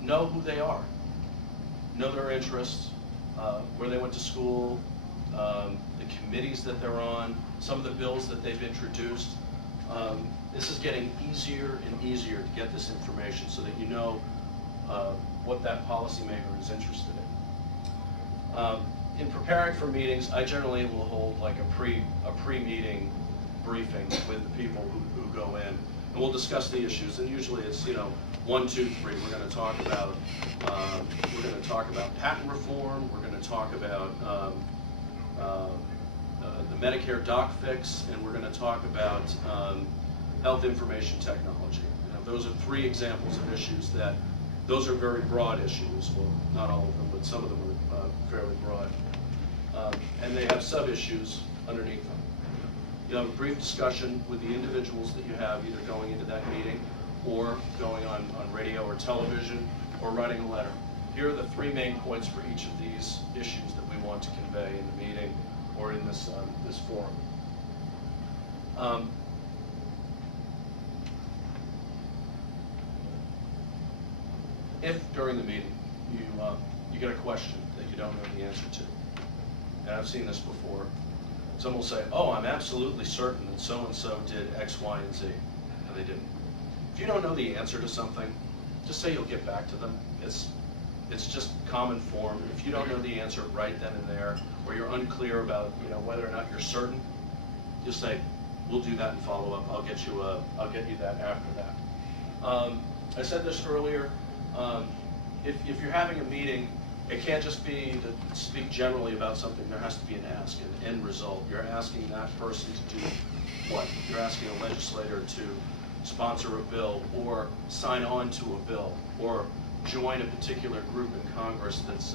Know who they are, know their interests, where they went to school, the committees that they're on, some of the bills that they've introduced. This is getting easier and easier to get this information so that you know what that policymaker is interested in. In preparing for meetings, I generally will hold like a pre-meeting briefing with the people who go in, and we'll discuss the issues. And usually it's 1, 2, 3. We're going to talk about patent reform. We're going to talk about the Medicare doc fix, and we're going to talk about health information technology. Those are 3 examples of issues that, those are very broad issues. Well, not all of them, but some of them are fairly broad. And they have sub-issues underneath them. You'll have a brief discussion with the individuals that you have either going into that meeting or going on radio or television or writing a letter. Here are the 3 main points for each of these issues that we want to convey in the meeting or in this forum. If during the meeting you get a question that you don't know the answer to, and I've seen this before, someone will say, "Oh, I'm absolutely certain that so-and-so did X, Y, and Z," and they didn't. If you don't know the answer to something, just say you'll get back to them. It's just common form. If you don't know the answer right then and there, or you're unclear about whether or not you're certain, just say, "We'll do that and follow up. I'll get you that after that." I said this earlier. If you're having a meeting, it can't just be to speak generally about something. There has to be an ask, an end result. You're asking that person to do what? You're asking a legislator to sponsor a bill or sign on to a bill or join a particular group in Congress that's,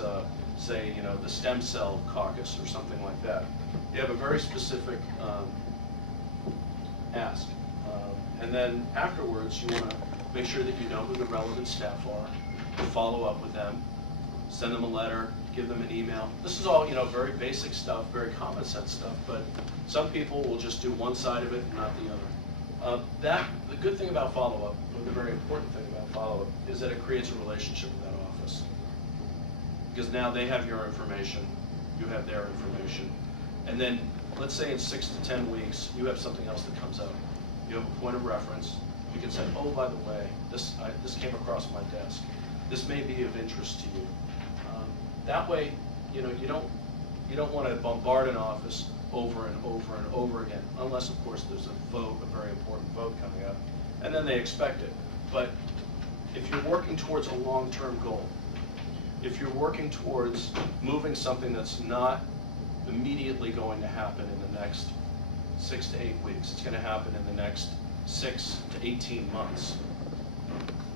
say, the stem cell caucus or something like that. You have a very specific ask. And then afterwards, you want to make sure that you know who the relevant staff are, follow up with them, send them a letter, give them an email. This is all, very basic stuff, very common sense stuff, but some people will just do one side of it and not the other. The good thing about follow-up, or the very important thing about follow-up, is that it creates a relationship with that office. Because now they have your information, you have their information, and then let's say in 6 to 10 weeks, you have something else that comes up. You have a point of reference. You can say, "Oh, by the way, this came across my desk. This may be of interest to you." That way, you don't want to bombard an office over and over and over again, unless of course there's a vote, a very important vote coming up, and then they expect it. But if you're working towards a long-term goal, if you're working towards moving something that's not immediately going to happen in the next 6 to 8 weeks, it's going to happen in the next 6 to 18 months.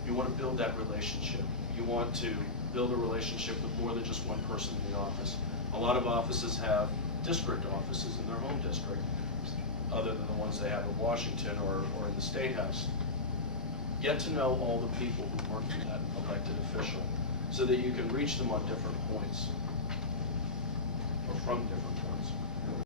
You want to build that relationship. You want to build a relationship with more than just one person in the office. A lot of offices have district offices in their home district, other than the ones they have in Washington or in the State House. Get to know all the people who work for that elected official so that you can reach them on different points or from different points.